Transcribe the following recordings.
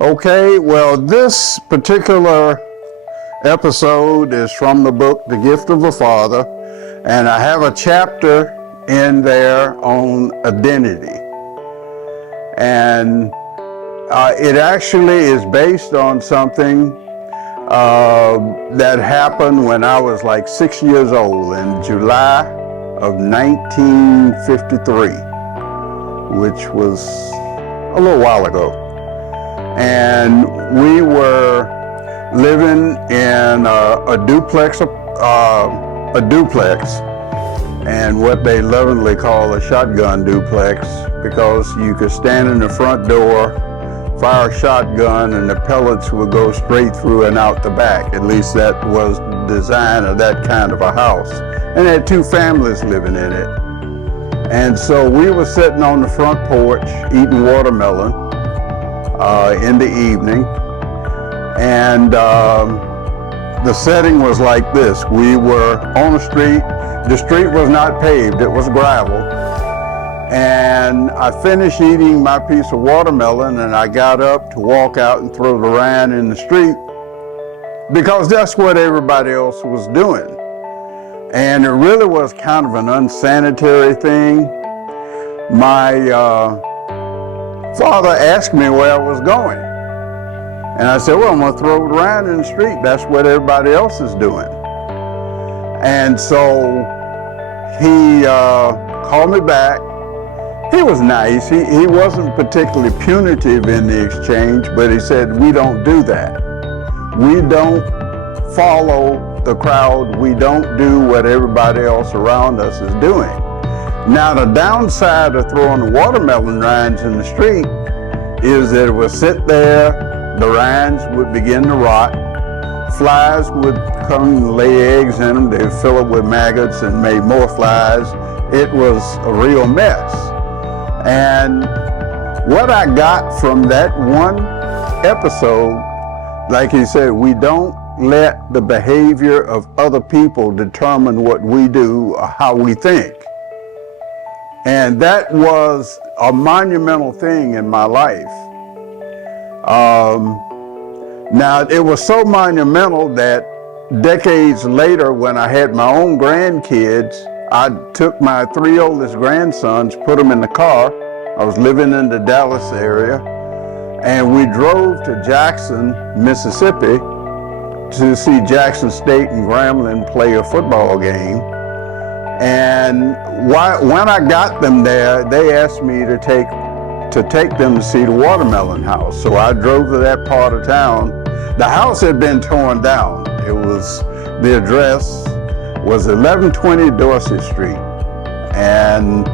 Okay, well, this particular episode is from the book, The Gift of a Father, and I have a chapter in there on identity. And it actually is based on something that happened when I was like 6 years old in July of 1953, which was a little while ago. And we were living in a duplex, and what they lovingly call a shotgun duplex, because you could stand in the front door, fire a shotgun, and the pellets would go straight through and out the back. At least that was the design of that kind of a house. And it had two families living in it. And so we were sitting on the front porch eating watermelon in the evening, and the setting was like this. We were on a street. The street was not paved, it was gravel. And I finished eating my piece of watermelon, and I got up to walk out and throw the rind in the street, because that's what everybody else was doing. And it really was kind of an unsanitary thing. My father asked me where I was going. And I said, well, I'm going to throw it around in the street. That's what everybody else is doing. And so he called me back. He was nice. He wasn't particularly punitive in the exchange, but he said, we don't do that. We don't follow the crowd. We don't do what everybody else around us is doing. Now, the downside of throwing the watermelon rinds in the street is that it would sit there, the rinds would begin to rot, flies would come and lay eggs in them, they'd fill up with maggots and made more flies. It was a real mess. And what I got from that one episode, like he said, we don't let the behavior of other people determine what we do or how we think. And that was a monumental thing in my life. Now, it was so monumental that decades later, when I had my own grandkids, I took my three oldest grandsons, put them in the car. I was living in the Dallas area, and we drove to Jackson, Mississippi, to see Jackson State and Grambling play a football game. And when I got them there, they asked me to take them to see the Watermelon House. So I drove to that part of town. The house had been torn down. The address was 1120 Dorsey Street. And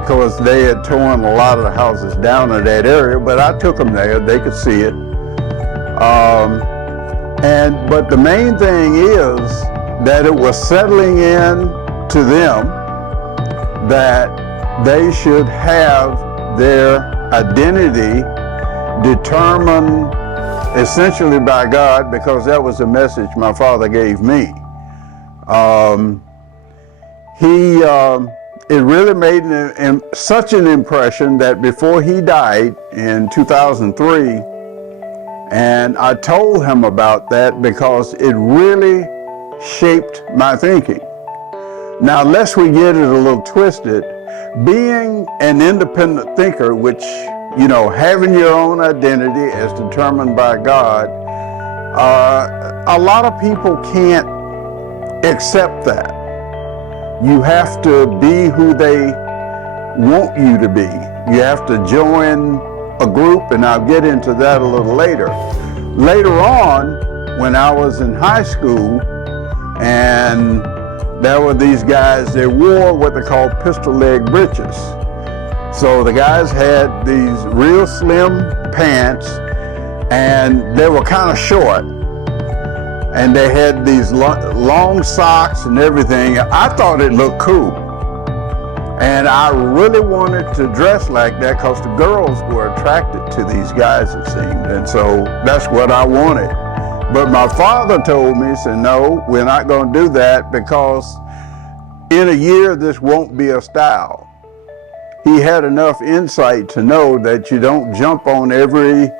because they had torn a lot of the houses down in that area, but I took them there, they could see it. But the main thing is that it was settling in to them that they should have their identity determined essentially by God, because that was the message my father gave me. It really made such an impression that before he died in 2003, and I told him about that because it really shaped my thinking. Now, lest we get it a little twisted, being an independent thinker, which, having your own identity as determined by God, a lot of people can't accept that. You have to be who they want you to be. You have to join a group, and I'll get into that a little later. Later on, when I was in high school, and there were these guys, they wore what they call pistol leg breeches. So the guys had these real slim pants, and they were kind of short. And they had these long socks and everything. I thought it looked cool. And I really wanted to dress like that because the girls were attracted to these guys, it seemed. And so that's what I wanted. But my father told me, he said, no, we're not going to do that, because in a year this won't be a style. He had enough insight to know that you don't jump on every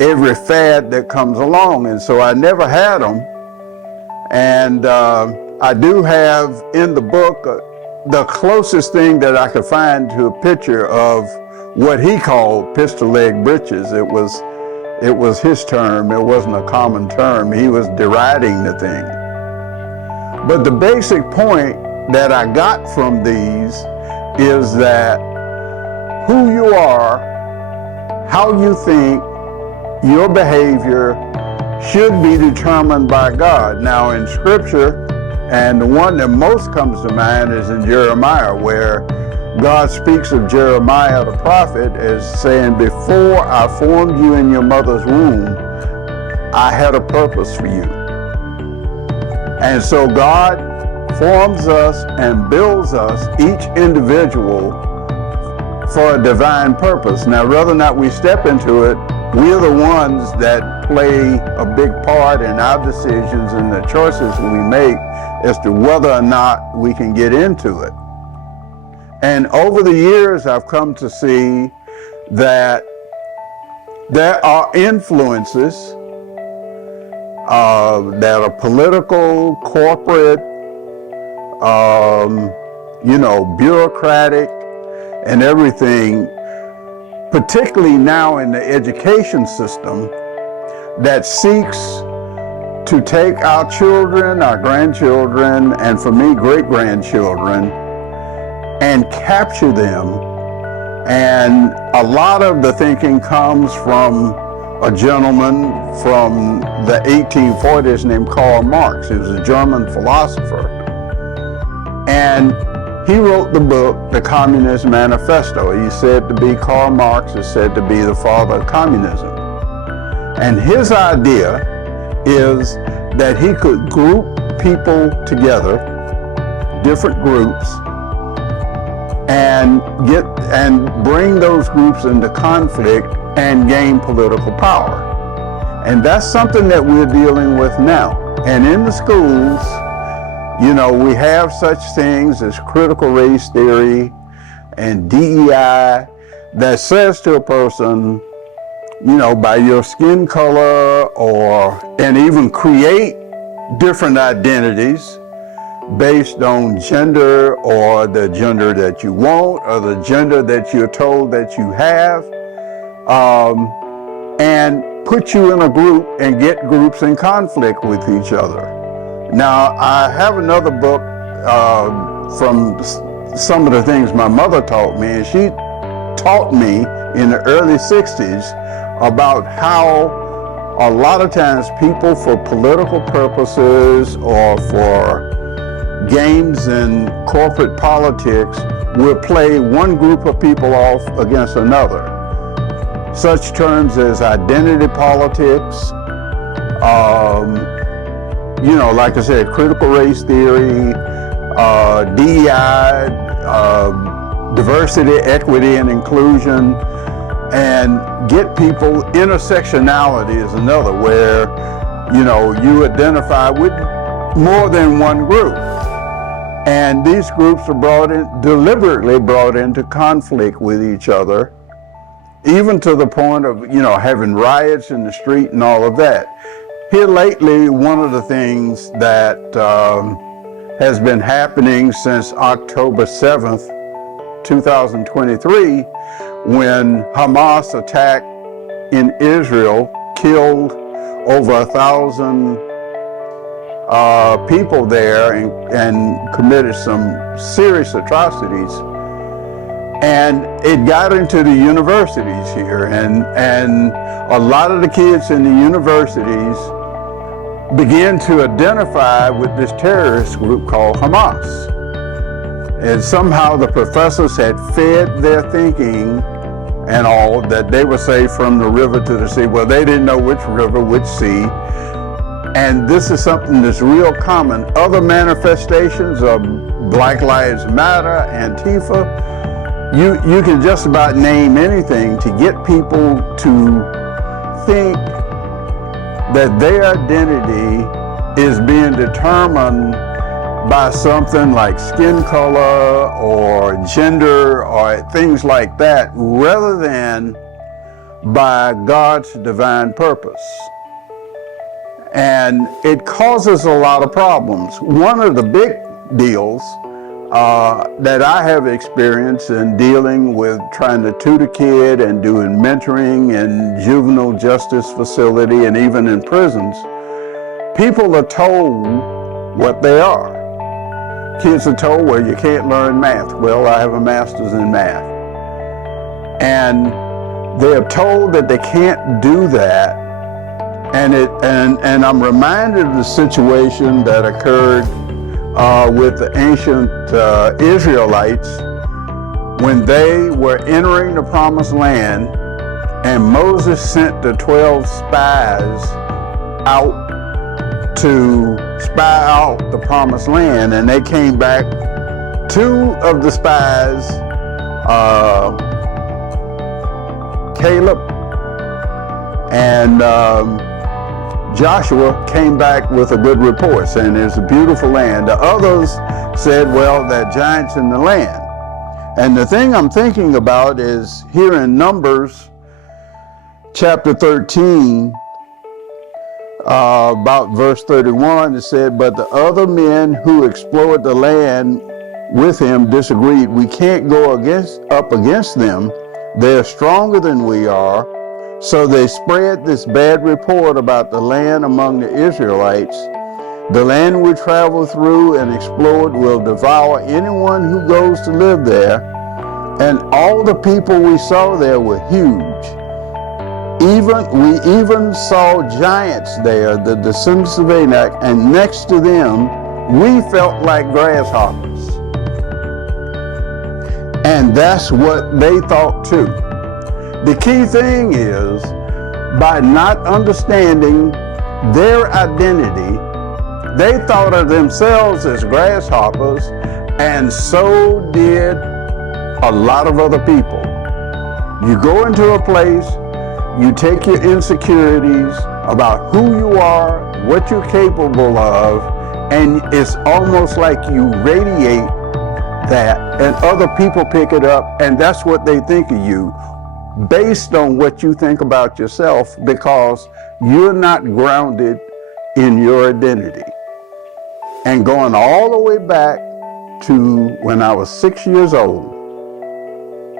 every fad that comes along. And so I never had them. And I do have in the book the closest thing that I could find to a picture of what he called pistol leg breeches. It was his term. It wasn't a common term. He was deriding the thing. But the basic point that I got from these is that who you are, how you think, your behavior should be determined by God. Now in Scripture, and the one that most comes to mind is in Jeremiah, where God speaks of Jeremiah the prophet as saying, before I formed you in your mother's womb, I had a purpose for you. And so God forms us and builds us, each individual, for a divine purpose. Now, whether or not we step into it, we're the ones that play a big part in our decisions and the choices we make as to whether or not we can get into it. And over the years, I've come to see that there are influences that are political, corporate, bureaucratic, and everything, particularly now in the education system, that seeks to take our children, our grandchildren, and for me, great-grandchildren, and capture them. And a lot of the thinking comes from a gentleman from the 1840s named Karl Marx. He was a German philosopher. And he wrote the book, The Communist Manifesto. He's said to be, Karl Marx is said to be the father of communism. And his idea is that he could group people together, different groups, and bring those groups into conflict and gain political power. And that's something that we're dealing with now. And in the schools, we have such things as critical race theory and DEI that says to a person, by your skin color, and even create different identities based on gender, or the gender that you want, or the gender that you're told that you have, and put you in a group and get groups in conflict with each other. Now, I have another book from some of the things my mother taught me, and she taught me in the early 60s about how a lot of times people, for political purposes or for games in corporate politics, will play one group of people off against another. Such terms as identity politics, like I said, critical race theory, DEI, diversity, equity, and inclusion, and get people. Intersectionality is another, where, you identify with more than one group. And these groups are deliberately brought into conflict with each other, even to the point of, having riots in the street and all of that. Here lately, one of the things that has been happening since October 7th, 2023, when Hamas attacked in Israel, killed over 1,000 people there and committed some serious atrocities. And it got into the universities here, and a lot of the kids in the universities began to identify with this terrorist group called Hamas. And somehow the professors had fed their thinking and all, that they would say from the river to the sea. Well, they didn't know which river, which sea. And this is something that's real common. Other manifestations of Black Lives Matter, Antifa, you can just about name anything to get people to think that their identity is being determined by something like skin color or gender or things like that, rather than by God's divine purpose. And it causes a lot of problems. One of the big deals that I have experienced in dealing with trying to tutor a kid and doing mentoring in juvenile justice facility and even in prisons, people are told what they are. Kids are told, well, you can't learn math. Well, I have a master's in math. And they are told that they can't do that. And I'm reminded of the situation that occurred with the ancient Israelites when they were entering the Promised Land, and Moses sent the 12 spies out to spy out the Promised Land, and they came back. 2 of the spies, Caleb and Joshua, came back with a good report saying there's a beautiful land. The others said, well, there are giants in the land. And the thing I'm thinking about is here in Numbers chapter 13, about verse 31, it said, but the other men who explored the land with him disagreed. We can't go up against them. They're stronger than we are. So they spread this bad report about the land among the Israelites. The land we travel through and explored will devour anyone who goes to live there. And all the people we saw there were huge. We even saw giants there, the descendants of Anak, and next to them, we felt like grasshoppers. And that's what they thought too. The key thing is, by not understanding their identity, they thought of themselves as grasshoppers, and so did a lot of other people. You go into a place, you take your insecurities about who you are, what you're capable of, and it's almost like you radiate that, and other people pick it up, and that's what they think of you, based on what you think about yourself, because you're not grounded in your identity. And going all the way back to when I was 6 years old,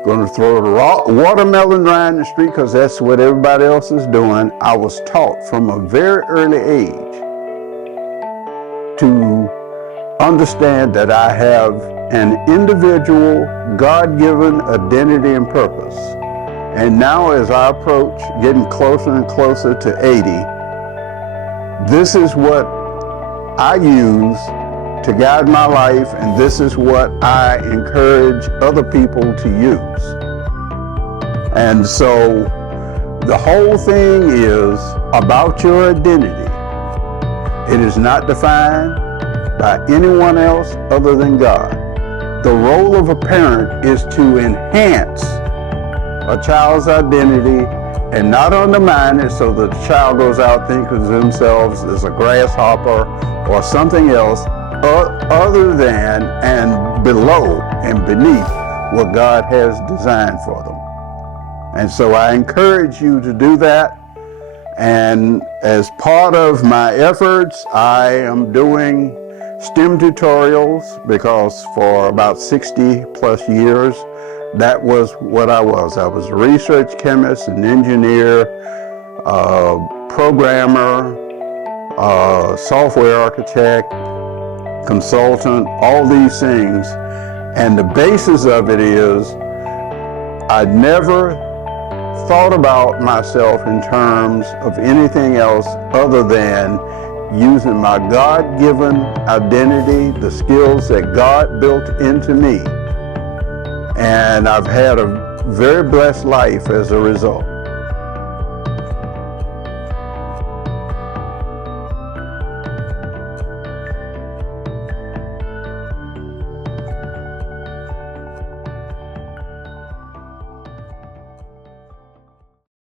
going to throw a watermelon around the street because that's what everybody else is doing, I was taught from a very early age to understand that I have an individual, God-given identity and purpose. And now as I approach getting closer and closer to 80, this is what I use to guide my life, and this is what I encourage other people to use. And so the whole thing is about your identity. It is not defined by anyone else other than God. The role of a parent is to enhance a child's identity and not undermine it so that the child goes out thinking of themselves as a grasshopper or something else other than and below and beneath what God has designed for them. And so I encourage you to do that. And as part of my efforts, I am doing STEM tutorials, because for about 60 plus years, that was what I was. I was a research chemist, an engineer, programmer, software architect, consultant, all these things. And the basis of it is I never thought about myself in terms of anything else other than using my God-given identity, the skills that God built into me. And I've had a very blessed life as a result.